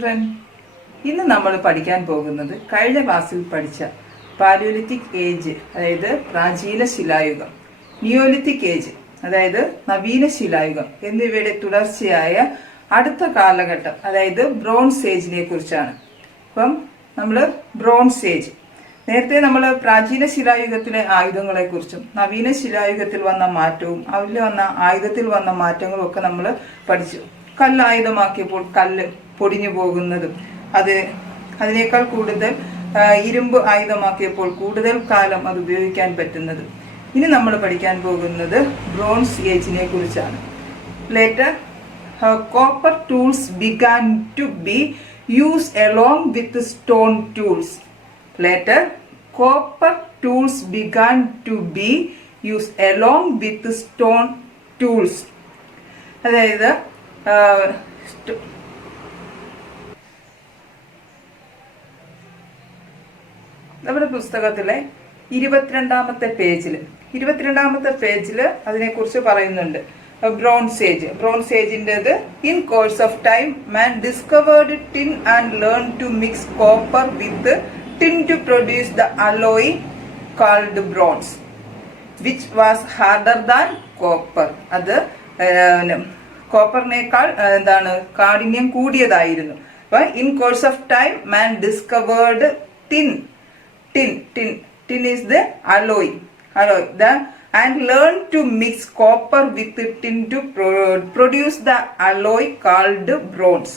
Children, ഇന്ന് നമ്മൾ പഠിക്കാൻ പോകുന്നത് കഴിഞ്ഞ ക്ലാസ്സിൽ പഠിച്ച പാലിയോലിത്തിക് ഏജ്, അതായത് പ്രാചീന ശിലായുഗം, നിയോലിത്തിക് ഏജ്, അതായത് നവീന ശിലായുഗം എന്നിവയുടെ തുടർച്ചയായ അടുത്ത കാലഘട്ടം, അതായത് ബ്രോൺസ് ഏജിനെ കുറിച്ചാണ്. അപ്പം നമ്മൾ ബ്രോൺസ് ഏജ്, നേരത്തെ നമ്മൾ പ്രാചീന ശിലായുഗത്തിലെ ആയുധങ്ങളെ കുറിച്ചും നവീന ശിലായുഗത്തിൽ വന്ന മാറ്റവും അതിൽ വന്ന ആയുധത്തിൽ വന്ന മാറ്റങ്ങളും ഒക്കെ നമ്മൾ പഠിച്ചു. കല്ലായുധമാക്കിയപ്പോൾ കല്ല് പൊടിഞ്ഞു പോകുന്നതും അതിനേക്കാൾ കൂടുതൽ ഇരുമ്പ് ആയുധമാക്കിയപ്പോൾ കൂടുതൽ കാലം അത് ഉപയോഗിക്കാൻ പറ്റുന്നതും. ഇനി നമ്മൾ പഠിക്കാൻ പോകുന്നത് ബ്രോൺസ് ഏജിനെ കുറിച്ചാണ്. Later copper tools began to be used along with stone tools. Later, copper tools began to be used along with stone tools. അതായത് നമ്മുടെ പുസ്തകത്തിലെ 22ാമത്തെ പേജിൽ അതിനെക്കുറിച്ച് പറയുന്നുണ്ട്. ബ്രോൺസ് ഏജിൻ്റെത്. In course of time man discovered tin and learn to mix copper with tin to produce the alloy called bronze, which was harder than copper. അത് കോപ്പറിനേക്കാൾ കാഠിന്യം കൂടിയതായിരുന്നു. അപ്പൊ in course of time man discovered tin is the alloy and learn to mix copper with tin to produce the alloy called bronze,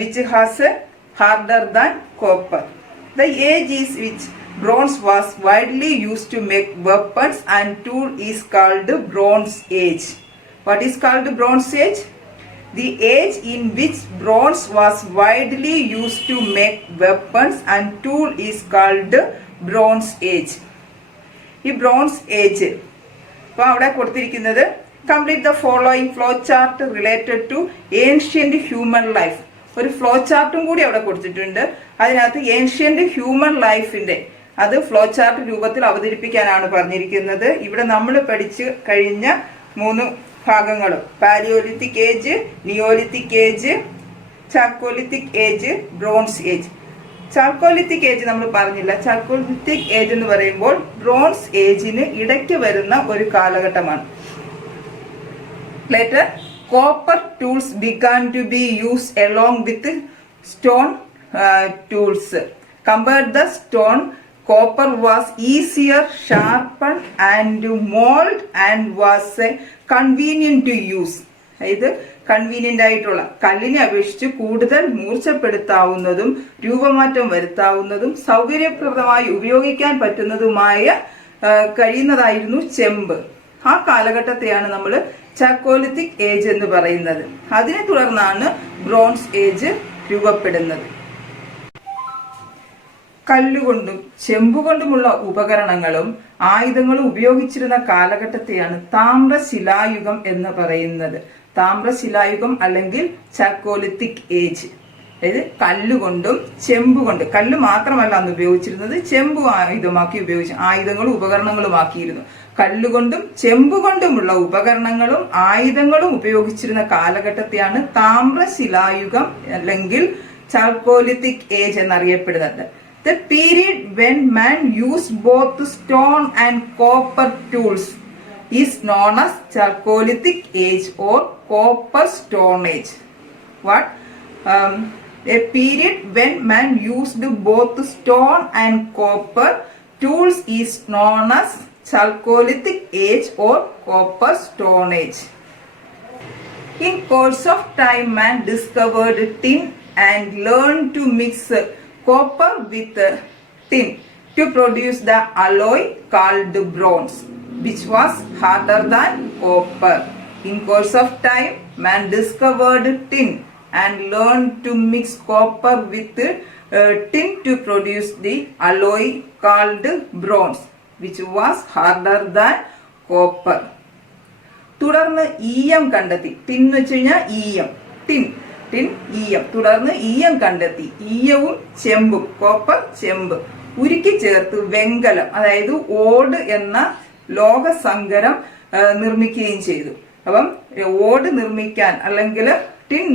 which has harder than copper. The age is which bronze was widely used to make weapons and tool is called Bronze Age. What is called Bronze Age? The age in which bronze was widely used to make weapons and tool is called Bronze Age. ഈ bronze age അപ്പോൾ അവിടെ കൊടുത്തിരിക്കുന്നത് complete the following flow chart related to ancient human life. ഒരു flow ചാർട്ടും കൂടി അവിടെ കൊടുത്തിട്ടുണ്ട്. അതിനകത്ത് ഏൻഷ്യന്റ് ഹ്യൂമൻ ലൈഫിന്റെ അത് ഫ്ലോ ചാർട്ട് രൂപത്തിൽ അവതരിപ്പിക്കാനാണ് പറഞ്ഞിരിക്കുന്നത്. ഇവിടെ നമ്മൾ പഠിച്ചു കഴിഞ്ഞ 3 ഭാഗങ്ങളും palaeolithic age, neolithic age, chalcolithic age, bronze age. Chalcolithic age നമ്മൾ പറഞ്ഞില്ല. ചാക്കോലിത്തിക് ഏജ് എന്ന് പറയുമ്പോൾ ബ്രോൺസ് ഏജിന് ഇടയ്ക്ക് വരുന്ന ഒരു കാലഘട്ടമാണ്. Later copper tools began to be use along with stone tools. Compared the stone, copper was easier, sharper and mold and was convenient to use. ഇത് convenient ആയിട്ടുള്ള, കല്ലിനെ അപേക്ഷിച്ച് കൂടുതൽ മൂർച്ചപ്പെടുത്താവുന്നതും രൂപമാറ്റം വരുത്താവുന്നതും സൗകര്യപ്രദമായി ഉപയോഗിക്കാൻ പറ്റുന്നതുമായ കഴിയുന്നതായിരുന്നു ചെമ്പ്. ആ കാലഘട്ടത്തെയാണ് നമ്മൾ ചാക്കോലിത്തിക് ഏജ് എന്ന് പറയുന്നത്. അതിനെ തുടർന്നാണ് ബ്രോൺസ് ഏജ് രൂപപ്പെടുന്നത്. കല്ലുകൊണ്ടും ചെമ്പുകൊണ്ടുമുള്ള ഉപകരണങ്ങളും ആയുധങ്ങളും ഉപയോഗിച്ചിരുന്ന കാലഘട്ടത്തെയാണ് താമ്രശിലായുഗം എന്ന് പറയുന്നത്. താമ്രശിലായുഗം അല്ലെങ്കിൽ ചാക്കോലിത്തിക് ഏജ്. അതായത് കല്ലുകൊണ്ടും ചെമ്പുകൊണ്ട്, കല്ല് മാത്രമല്ല അന്ന് ഉപയോഗിച്ചിരുന്നത്, ചെമ്പു ആയുധങ്ങളും ഉപകരണങ്ങളുമാക്കിയിരുന്നു. കല്ലുകൊണ്ടും ചെമ്പുകൊണ്ടുമുള്ള ഉപകരണങ്ങളും ആയുധങ്ങളും ഉപയോഗിച്ചിരുന്ന കാലഘട്ടത്തെയാണ് താമ്രശിലായുഗം അല്ലെങ്കിൽ ചാക്കോലിത്തിക് ഏജ് എന്നറിയപ്പെടുന്നത്. The period when man used both stone and copper tools is known as Chalcolithic Age or Copper Stone Age. What? A period when man used both stone and copper tools is known as Chalcolithic Age or Copper Stone Age. In course of time, man discovered tin and learned to mix copper with tin to produce the alloy called bronze, which was harder than copper. In course of time, man discovered tin and learned to mix copper with tin to produce the alloy called bronze, which was harder than copper. തുടർന്ന് ഈയം കണ്ടെത്തി. Tin എന്ന് വെച്ച് കഴിഞ്ഞാൽ ഈയം, tin ഈയം. തുടർന്ന് ഈയം കണ്ടെത്തി. ഈയവും ചെമ്പും, copper ചെമ്പ് ഉരുക്കി ചേർത്ത് വെങ്കലം, അതായത് ഓട് എന്ന ലോഹസങ്കരം നിർമ്മിക്കുകയും ചെയ്തു. അപ്പം ഓട് നിർമ്മിക്കാൻ അല്ലെങ്കിൽ ടിൻ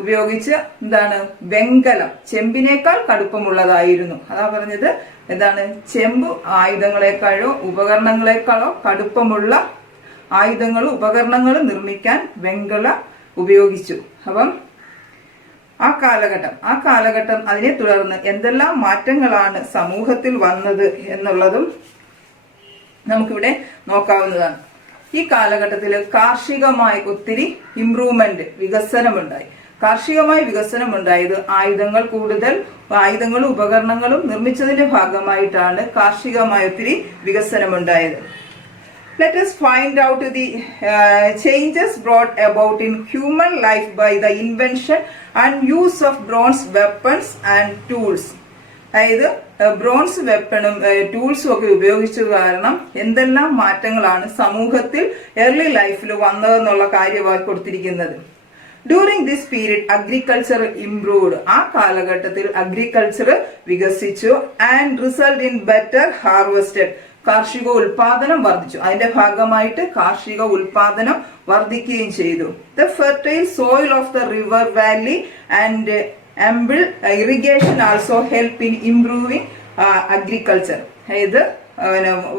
ഉപയോഗിച്ച് എന്താണ് വെങ്കലം ചെമ്പിനേക്കാൾ കടുപ്പമുള്ളതായിരുന്നു. അതാ പറഞ്ഞത് എന്താണ് ചെമ്പ് ആയുധങ്ങളെക്കാളോ ഉപകരണങ്ങളെക്കാളോ കടുപ്പമുള്ള ആയുധങ്ങളും ഉപകരണങ്ങളും നിർമ്മിക്കാൻ വെങ്കലം ഉപയോഗിച്ചു. അപ്പം ആ കാലഘട്ടം അതിനെ തുടർന്ന് എന്തെല്ലാം മാറ്റങ്ങളാണ് സമൂഹത്തിൽ വന്നത് എന്നുള്ളതും നമുക്കിവിടെ നോക്കാവുന്നതാണ്. ഈ കാലഘട്ടത്തിൽ കാർഷികമായി ഒത്തിരി വികസനമുണ്ടായി. കാർഷികമായി വികസനമുണ്ടായത് ആയുധങ്ങളും ഉപകരണങ്ങളും നിർമ്മിച്ചതിന്റെ ഭാഗമായിട്ടാണ് കാർഷികമായി ഒത്തിരി വികസനമുണ്ടായത്. Let us find out the changes brought about in human life by the invention and use of bronze weapons and tools. അതായത് ബ്രോൺസ് വെപ്പണും ടൂൾസും ഒക്കെ ഉപയോഗിച്ചത് കാരണം എന്തെല്ലാം മാറ്റങ്ങളാണ് സമൂഹത്തിൽ ഏർലി ലൈഫിൽ വന്നതെന്നുള്ള കാര്യമാണ് കൊടുത്തിരിക്കുന്നത്. During this period agriculture improved. ആ കാലഘട്ടത്തിൽ അഗ്രികൾച്ചർ വികസിച്ചു. And result in better harvested. കാർഷിക ഉൽപാദനം വർദ്ധിച്ചു. അതിന്റെ ഭാഗമായിട്ട് കാർഷിക ഉൽപാദനം വർദ്ധിക്കുകയും ചെയ്തു. The fertile soil of the river Valley and ample irrigation also help in improving agriculture. അതായത്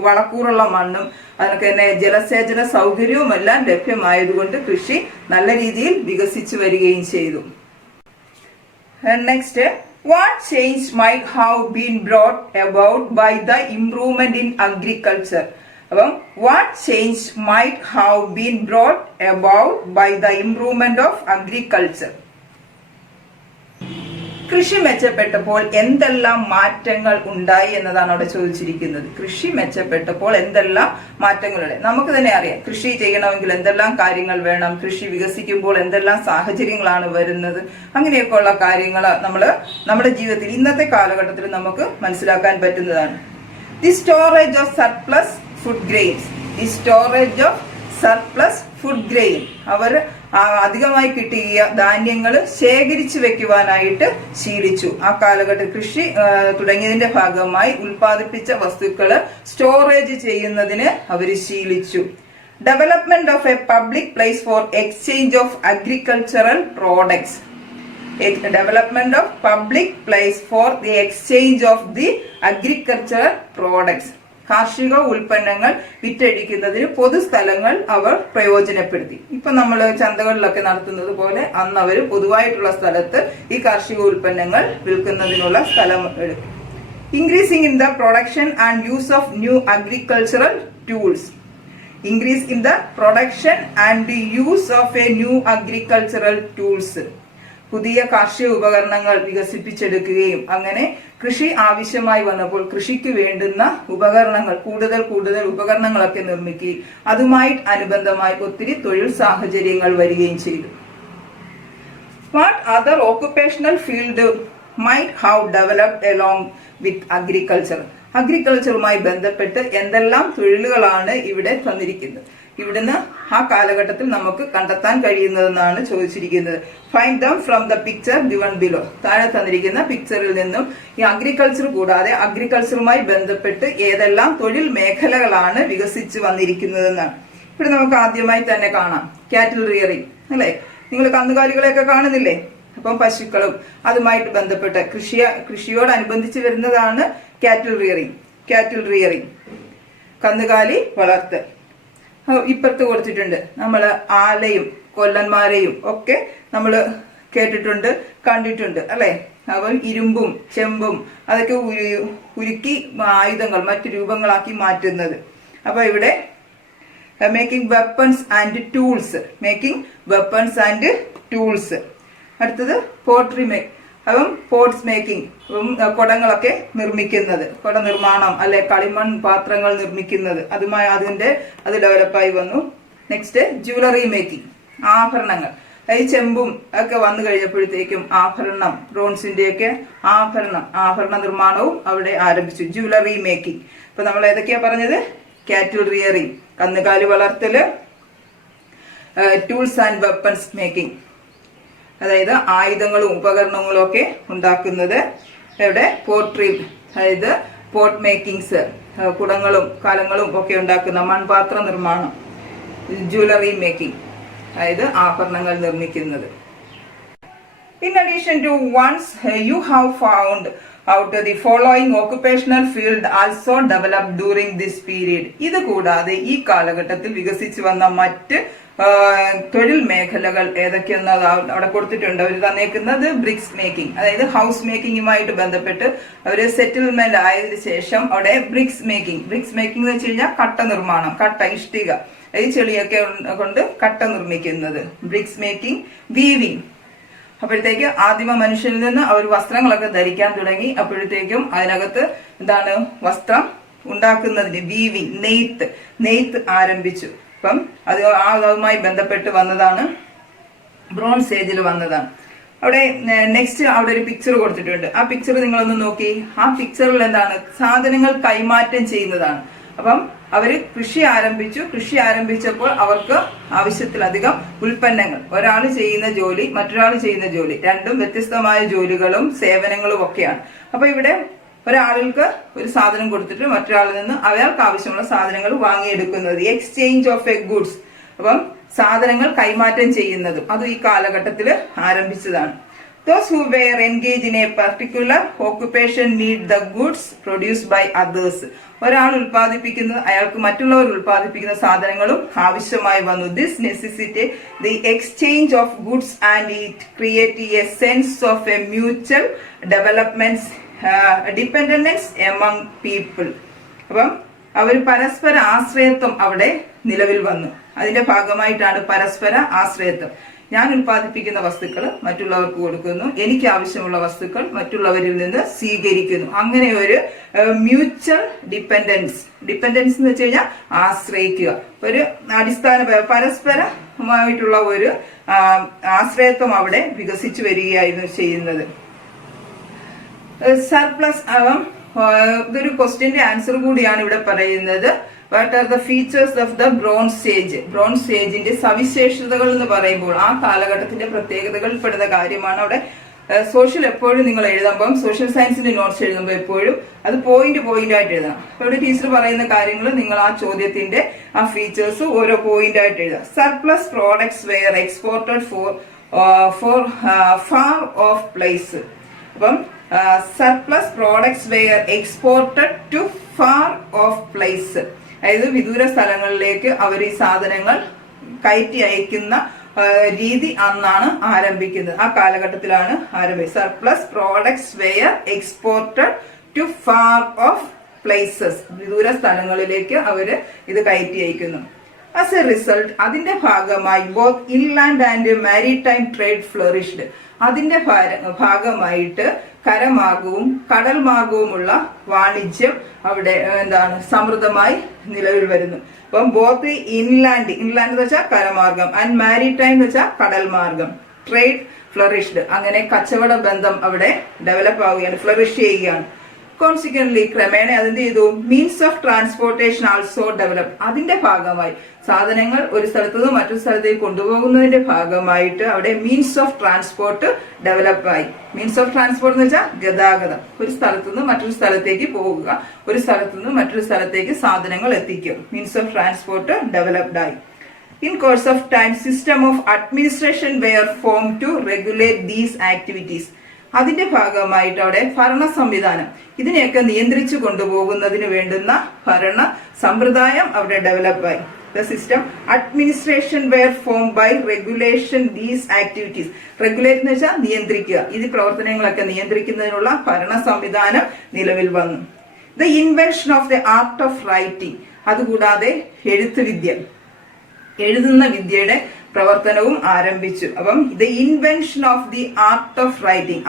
വളക്കൂറുള്ള മണ്ണും അതിനൊക്കെ തന്നെ ജലസേചന സൗകര്യവും എല്ലാം ലഭ്യമായതുകൊണ്ട് കൃഷി നല്ല രീതിയിൽ വികസിച്ചു വരികയും ചെയ്തു. Next, what change might have been brought about by the improvement in agriculture? അപ്പം what change might have been brought about by the improvement of agriculture? കൃഷി മെച്ചപ്പെട്ടപ്പോൾ എന്തെല്ലാം മാറ്റങ്ങൾ ഉണ്ടായി എന്നതാണ് അവിടെ ചോദിച്ചിരിക്കുന്നത്. കൃഷി മെച്ചപ്പെട്ടപ്പോൾ എന്തെല്ലാം മാറ്റങ്ങളുണ്ട്? നമുക്ക് തന്നെ അറിയാം, കൃഷി ചെയ്യണമെങ്കിൽ എന്തെല്ലാം കാര്യങ്ങൾ വേണം, കൃഷി വികസിക്കുമ്പോൾ എന്തെല്ലാം സാഹചര്യങ്ങളാണ് വരുന്നത്, അങ്ങനെയൊക്കെയുള്ള കാര്യങ്ങൾ നമ്മുടെ ജീവിതത്തിൽ ഇന്നത്തെ കാലഘട്ടത്തിൽ നമുക്ക് മനസ്സിലാക്കാൻ പറ്റുന്നതാണ്. The storage of surplus food grains. The storage of surplus food grain. അവർ അധികമായി കിട്ടിയ ധാന്യങ്ങൾ ശേഖരിച്ചു വെക്കുവാനായിട്ട് ശീലിച്ചു. ആ കാലഘട്ടത്തിൽ കൃഷി തുടങ്ങിയതിന്റെ ഭാഗമായി ഉൽപ്പാദിപ്പിച്ച വസ്തുക്കള് സ്റ്റോറേജ് ചെയ്യുന്നതിന് അവർ ശീലിച്ചു. Development of A public place for exchange of agricultural products. Development of public place for the exchange of the agricultural products. കാർഷിക ഉൽപ്പന്നങ്ങൾ വിറ്റഴിക്കുന്നതിന് പൊതുസ്ഥലങ്ങൾ അവർ പ്രയോജനപ്പെടുത്തി. ഇപ്പൊ നമ്മൾ ചന്തകളിലൊക്കെ നടത്തുന്നത് പോലെ അന്ന് അവർ പൊതുവായിട്ടുള്ള സ്ഥലത്ത് ഈ കാർഷിക ഉൽപ്പന്നങ്ങൾ വിൽക്കുന്നതിനുള്ള സ്ഥലം എടുക്കും. Increasing in the production and use of new agricultural tools. Increase in the production and use of A new agricultural tools. പുതിയ കാർഷിക ഉപകരണങ്ങൾ വികസിപ്പിച്ചെടുക്കുകയും അങ്ങനെ കൃഷി ആവശ്യമായി വന്നപ്പോൾ കൃഷിക്ക് വേണ്ടുന്ന ഉപകരണങ്ങൾ കൂടുതൽ ഉപകരണങ്ങളൊക്കെ നിർമ്മിക്കുകയും അതുമായി അനുബന്ധമായി ഒത്തിരി തൊഴിൽ സാഹചര്യങ്ങൾ വരികയും ചെയ്തു. What other occupational field might have developed along with agriculture. അഗ്രികൾച്ചറുമായി ബന്ധപ്പെട്ട് എന്തെല്ലാം തൊഴിലുകളാണ് ഇവിടെ തന്നിരിക്കുന്നത്? ഇവിടുന്ന് ആ കാലഘട്ടത്തിൽ നമുക്ക് കണ്ടെത്താൻ കഴിയുന്നതെന്നാണ് ചോദിച്ചിരിക്കുന്നത്. Find them from the picture given below. താഴെ തന്നിരിക്കുന്ന പിക്ചറിൽ നിന്നും ഈ അഗ്രികൾച്ചർ കൂടാതെ അഗ്രികൾച്ചറുമായി ബന്ധപ്പെട്ട് ഏതെല്ലാം തൊഴിൽ മേഖലകളാണ് വികസിച്ചു വന്നിരിക്കുന്നതെന്നാണ്. ഇവിടെ നമുക്ക് ആദ്യമായി തന്നെ കാണാം കാറ്റിൽ റിയറിംഗ്, അല്ലെ? നിങ്ങൾ കന്നുകാലികളെയൊക്കെ കാണുന്നില്ലേ? അപ്പം പശുക്കളും അതുമായിട്ട് ബന്ധപ്പെട്ട് കൃഷിയോടനുബന്ധിച്ച് വരുന്നതാണ് കാറ്റിൽ റിയറിംഗ്, കന്നുകാലി വളർത്തൽ. ഇപ്പുറത്ത് കൊടുത്തിട്ടുണ്ട്. നമ്മൾ ആലയും കൊല്ലന്മാരെയും ഒക്കെ നമ്മൾ കേട്ടിട്ടുണ്ട്, കണ്ടിട്ടുണ്ട്, അല്ലെ? അവർ ഇരുമ്പും ചെമ്പും അതൊക്കെ ഉരുക്കി ആയുധങ്ങൾ മറ്റു രൂപങ്ങളാക്കി മാറ്റുന്നത്. അപ്പൊ ഇവിടെ മേക്കിംഗ് വെപ്പൺസ് ആൻഡ് ടൂൾസ്. അടുത്തത് പോട്രി അപ്പം പോട്ട്സ് മേക്കിംഗ്, കുടങ്ങളൊക്കെ നിർമ്മിക്കുന്നത്, കുട നിർമ്മാണം അല്ലെ കളിമൺ പാത്രങ്ങൾ നിർമ്മിക്കുന്നത്, അത് ഡെവലപ്പായി വന്നു. നെക്സ്റ്റ് ജ്വല്ലറി മേക്കിംഗ്, ആഭരണങ്ങൾ. ഈ ചെമ്പും ഒക്കെ വന്നു കഴിഞ്ഞപ്പോഴത്തേക്കും ആഭരണം, ബ്രോൺസിന്റെയൊക്കെ ആഭരണ നിർമ്മാണവും അവിടെ ആരംഭിച്ചു. Jewellery making. ഇപ്പൊ നമ്മൾ ഏതൊക്കെയാ പറഞ്ഞത്? കാറ്റിൽ റിയറിംഗ്, കന്നുകാലി വളർത്തല്, ടൂൾസ് ആൻഡ് വെപ്പൺസ് മേക്കിംഗ്, അതായത് ആയുധങ്ങളും ഉപകരണങ്ങളും ഒക്കെ ഉണ്ടാക്കുന്നത്. ഇവിടെ പോട്രി, അതായത് പോട്ട് മേക്കിങ്സ്, കുടങ്ങളും കലങ്ങളും ഒക്കെ ഉണ്ടാക്കുന്ന മൺപാത്ര നിർമ്മാണം. ജ്വല്ലറി മേക്കിംഗ്, അതായത് ആഭരണങ്ങൾ നിർമ്മിക്കുന്നത്. In addition to once you have found out the following occupational field also developed during this period. ഇത് കൂടാതെ ഈ കാലഘട്ടത്തിൽ വികസിച്ചു വന്ന മറ്റ് തൊഴിൽ മേഖലകൾ ഏതൊക്കെയെന്ന് അവിടെ കൊടുത്തിട്ടുണ്ട്. അവർ തന്നേക്കുന്നത് ബ്രിക്സ് മേക്കിംഗ്, അതായത് ഹൗസ് മേക്കിങ്ങുമായിട്ട് ബന്ധപ്പെട്ട് അവര് സെറ്റിൽമെന്റ് ആയതിനു ശേഷം അവിടെ ബ്രിക്സ് മേക്കിംഗ് എന്ന് വെച്ച് കഴിഞ്ഞാൽ കട്ട നിർമ്മാണം, കട്ട ഇഷ്ടിക ഈ ചെളിയൊക്കെ കൊണ്ട് കട്ട നിർമ്മിക്കുന്നത്, ബ്രിക്സ് മേക്കിംഗ്, വീവിംഗ്. അപ്പോഴത്തേക്ക് ആദിമ മനുഷ്യനിൽ നിന്ന് അവർ വസ്ത്രങ്ങളൊക്കെ ധരിക്കാൻ തുടങ്ങി. അപ്പോഴത്തേക്കും അതിനകത്ത് എന്താണ് വസ്ത്രം ഉണ്ടാക്കുന്നതിന് വീവിംഗ്, നെയ്ത്ത് ആരംഭിച്ചു. അപ്പം അതുമായി ബന്ധപ്പെട്ട് വന്നതാണ്, ബ്രോൺസ് ഏജിൽ വന്നതാണ്. അവിടെ നെക്സ്റ്റ് അവിടെ ഒരു പിക്ചർ കൊടുത്തിട്ടുണ്ട്. ആ പിക്ചർ നിങ്ങളൊന്ന് നോക്കി. ആ പിക്ചറിൽ എന്താണ് സാധനങ്ങൾ കൈമാറ്റം ചെയ്യുന്നതാണ്. അപ്പം അവര് കൃഷി ആരംഭിച്ചപ്പോൾ അവർക്ക് ആവശ്യത്തിലധികം ഉൽപ്പന്നങ്ങൾ, ഒരാൾ ചെയ്യുന്ന ജോലി മറ്റൊരാൾ ചെയ്യുന്ന ജോലി, രണ്ടും വ്യത്യസ്തമായ ജോലികളും സേവനങ്ങളും ഒക്കെയാണ്. അപ്പൊ ഇവിടെ ഒരാൾക്ക് ഒരു സാധനം കൊടുത്തിട്ട് മറ്റൊരാളിൽ നിന്ന് അയാൾക്ക് ആവശ്യമുള്ള സാധനങ്ങൾ വാങ്ങിയെടുക്കുന്നത്, എക്സ്ചേഞ്ച് ഓഫ് എ ഗുഡ്സ്. അപ്പം സാധനങ്ങൾ കൈമാറ്റം ചെയ്യുന്നതും അത് ഈ കാലഘട്ടത്തിൽ ആരംഭിച്ചതാണ്. Those who were engaged in a particular occupation need the goods produced by others. ഒരാൾ ഉൽപ്പാദിപ്പിക്കുന്നത് അയാൾക്ക് മറ്റുള്ളവർ ഉൽപ്പാദിപ്പിക്കുന്ന സാധനങ്ങളും ആവശ്യമായി വന്നു. This necessitated the exchange of goods and it created a sense of a mutual development dependence among people. അപ്പം അവർ പരസ്പര ആശ്രയത്വം അവിടെ നിലവിൽ വന്നു. അതിന്റെ ഭാഗമായിട്ടാണ് പരസ്പര ആശ്രയത്വം. ഞാൻ ഉൽപ്പാദിപ്പിക്കുന്ന വസ്തുക്കൾ മറ്റുള്ളവർക്ക് കൊടുക്കുന്നു, എനിക്ക് ആവശ്യമുള്ള വസ്തുക്കൾ മറ്റുള്ളവരിൽ നിന്ന് സ്വീകരിക്കുന്നു. അങ്ങനെ ഒരു മ്യൂച്വൽ ഡിപ്പെൻഡൻസ് എന്ന് വെച്ച് കഴിഞ്ഞാൽ ആശ്രയിക്കുക, ഒരു അടിസ്ഥാന പരസ്പരമായിട്ടുള്ള ഒരു ആശ്രയത്വം അവിടെ വികസിച്ചു വരികയായിരുന്നു ചെയ്യുന്നത്. സർപ്ലസ്, ഇതൊരു ക്വസ്റ്റ്യന്റെ ആൻസർ കൂടിയാണ് ഇവിടെ പറയുന്നത്. What are the features of the bronze age? Bronze ഏജിന്റെ സവിശേഷതകൾ എന്ന് പറയുമ്പോൾ ആ കാലഘട്ടത്തിന്റെ പ്രത്യേകതകളിൽ പെടുന്ന കാര്യമാണ് അവിടെ. സോഷ്യൽ എപ്പോഴും നിങ്ങൾ എഴുതുമ്പോൾ, സോഷ്യൽ സയൻസിന്റെ നോട്ട്സ് എഴുതുമ്പോൾ എപ്പോഴും അത് പോയിന്റ് ആയിട്ട് എഴുതണം. അപ്പൊ ഇവിടെ ടീച്ചർ പറയുന്ന കാര്യങ്ങൾ നിങ്ങൾ ആ ചോദ്യത്തിന്റെ ആ ഫീച്ചേഴ്സ് ഓരോ പോയിന്റ് ആയിട്ട് എഴുതാം. Surplus products were exported for far off place. അപ്പം surplus products were exported to far off place, അതായത് വിദൂര സ്ഥലങ്ങളിലേക്ക് അവർ ഈ സാധനങ്ങൾ കയറ്റി അയക്കുന്ന രീതി അന്നാണ് ആരംഭിക്കുന്നത്, ആ കാലഘട്ടത്തിലാണ് ആരംഭിച്ചത്. Surplus products were exported to far off places, വിദൂര സ്ഥലങ്ങളിലേക്ക് അവര് ഇത് കയറ്റി അയക്കുന്നു. ആസ് എ റിസൾട്ട്, അതിന്റെ ഭാഗമായി both inland and maritime trade flourished. അതിന്റെ ഭാഗമായിട്ട് കരമാർഗവും കടൽ മാർഗവുമുള്ള വാണിജ്യം അവിടെ എന്താണ് സമൃദ്ധമായി നിലവിൽ വരുന്നു. അപ്പം ബോത്ത് ഇൻലാൻഡ് എന്ന് വെച്ചാൽ കരമാർഗം, ആൻഡ് മാരിടൈം എന്ന് വെച്ചാൽ കടൽ മാർഗം, ട്രേഡ് ഫ്ലറിഷ്ഡ്, അങ്ങനെ കച്ചവട ബന്ധം അവിടെ ഡെവലപ്പ് ആവുകയാണ്, ഫ്ലറിഷ് ചെയ്യുകയാണ്. കോൺസിക്വന്റ്ലി ക്രമേണ അതെന്ത് ചെയ്തു? Means of transportation also develop. അതിന്റെ ഭാഗമായി സാധനങ്ങൾ ഒരു സ്ഥലത്തു നിന്ന് മറ്റൊരു സ്ഥലത്തേക്ക് കൊണ്ടുപോകുന്നതിന്റെ ഭാഗമായിട്ട് അവിടെ മീൻസ് ഓഫ് ട്രാൻസ്പോർട്ട് ഡെവലപ്പായി. മീൻസ് ഓഫ് ട്രാൻസ്പോർട്ട് എന്ന് വെച്ചാൽ ഗതാഗതം, ഒരു സ്ഥലത്തു നിന്ന് മറ്റൊരു സ്ഥലത്തേക്ക് പോകുക, ഒരു സ്ഥലത്തു നിന്ന് മറ്റൊരു സ്ഥലത്തേക്ക് സാധനങ്ങൾ എത്തിക്കുക. മീൻസ് ഓഫ് ട്രാൻസ്പോർട്ട് ഡെവലപ്ഡ് ആയി. In course of time, system of administration were formed to regulate these activities. അതിന്റെ ഭാഗമായിട്ട് അവിടെ ഭരണ സംവിധാനം, ഇതിനെയൊക്കെ നിയന്ത്രിച്ചു കൊണ്ടുപോകുന്നതിന് വേണ്ടുന്ന ഭരണ സമ്പ്രദായം അവിടെ ഡെവലപ്പായി. The system administration were formed by regulation these activities. Regulate എന്ന് വെച്ചാൽ നിയന്ത്രിക്കുക, ഈ പ്രവർത്തനങ്ങളൊക്കെ നിയന്ത്രിക്കുന്നതിനുള്ള ഭരണ സംവിധാനം നിലവിൽ വന്നു. The invention of the art of writing. അതുകൂടാതെ എഴുതുന്ന വിദ്യയുടെ പ്രവർത്തനവും ആരംഭിച്ചു. അപ്പം the invention of the art of writing,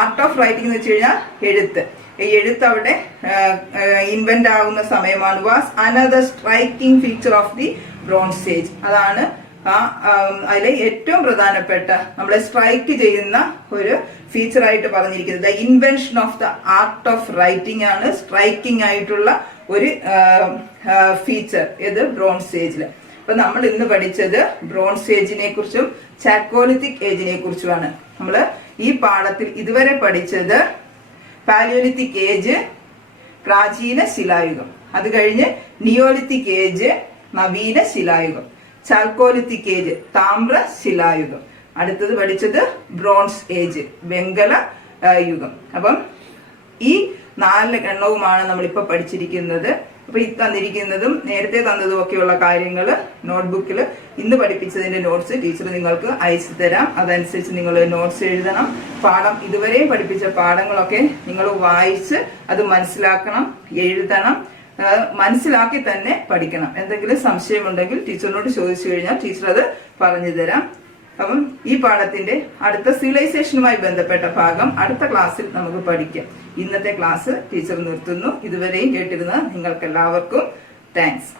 art of writing എന്ന് വെച്ച് കഴിഞ്ഞാൽ എഴുത്ത് അവിടെ ഇൻവെന്റ് ആകുന്ന സമയമാണ്. Was another striking feature of the bronze age. അതാണ് അതിലെ ഏറ്റവും പ്രധാനപ്പെട്ട നമ്മളെ സ്ട്രൈക്ക് ചെയ്യുന്ന ഒരു ഫീച്ചർ ആയിട്ട് പറഞ്ഞിരിക്കുന്നത്. The invention of the art of writing ആണ് സ്ട്രൈക്കിംഗ് ആയിട്ടുള്ള ഒരു ഫീച്ചർ ഇത് ബ്രോൺസ് ഏജില്. അപ്പൊ നമ്മൾ ഇന്ന് പഠിച്ചത് ബ്രോൺസ് ഏജിനെ കുറിച്ചും ചാക്കോലിത്തിക് ഏജിനെ കുറിച്ചുമാണ്. നമ്മൾ ഈ പാഠത്തിൽ ഇതുവരെ പഠിച്ചത് പാലിയോലിത്തിക് ഏജ്, പ്രാചീന ശിലായുഗം, അത് കഴിഞ്ഞ് നിയോലിത്തിക് ഏജ്, നവീന ശിലായുഗം, ചാൽക്കോലിത്തിക് ഏജ്, താമ്ര ശിലായുഗം. അടുത്തത് പഠിച്ചത് ബ്രോൺസ് ഏജ്, വെങ്കല യുഗം. അപ്പം ഈ 4 എണ്ണവുമാണ് നമ്മളിപ്പോൾ പഠിച്ചിരിക്കുന്നത്. അപ്പൊ ഈ തന്നിരിക്കുന്നതും നേരത്തെ തന്നതും ഒക്കെയുള്ള കാര്യങ്ങൾ നോട്ട്ബുക്കിൽ ഇന്ന് പഠിപ്പിച്ചതിന്റെ നോട്ട്സ് ടീച്ചർ നിങ്ങൾക്ക് അയച്ചു തരാം. അതനുസരിച്ച് നിങ്ങൾ നോട്ട്സ് എഴുതണം. പാഠം ഇതുവരെ പഠിപ്പിച്ച പാഠങ്ങളൊക്കെ നിങ്ങൾ വായിച്ച് അത് മനസ്സിലാക്കണം, എഴുതണം. മനസ്സിലാക്കി തന്നെ പഠിക്കണം. എന്തെങ്കിലും സംശയമുണ്ടെങ്കിൽ ടീച്ചറിനോട് ചോദിച്ചു കഴിഞ്ഞാൽ ടീച്ചർ അത് പറഞ്ഞു തരാം. അപ്പം ഈ പാഠത്തിന്റെ അടുത്ത സിവിലൈസേഷനുമായി ബന്ധപ്പെട്ട ഭാഗം അടുത്ത ക്ലാസ്സിൽ നമുക്ക് പഠിക്കാം. ഇന്നത്തെ ക്ലാസ് ടീച്ചർ നിർത്തുന്നു. ഇതുവരെയും കേട്ടിരുന്ന നിങ്ങൾക്ക് എല്ലാവർക്കും താങ്ക്സ്.